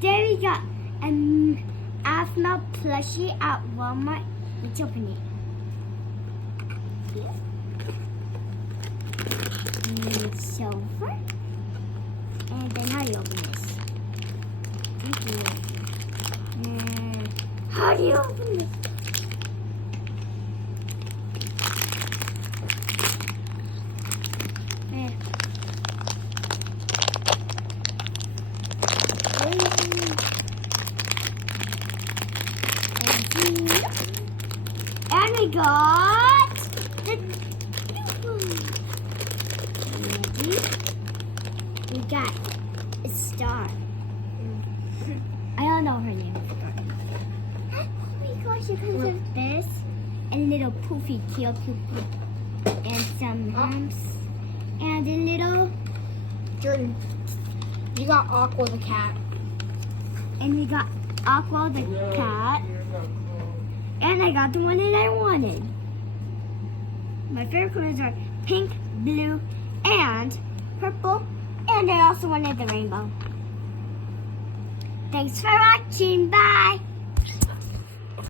There we got an asthma plushie at Walmart. Let's open it. Here. And it's silver. And then how do you open this? Thank you. And how do you open this? And we got the we got a star. I don't know her name. Oh my gosh, it comes with this and little poofy keel poofy and some humps and a little Jordan, you got Aqua the cat. and we got Aqua the cat. And I got the one that I wanted. My favorite colors are pink, blue, and purple. And I also wanted the rainbow. Thanks for watching. Bye.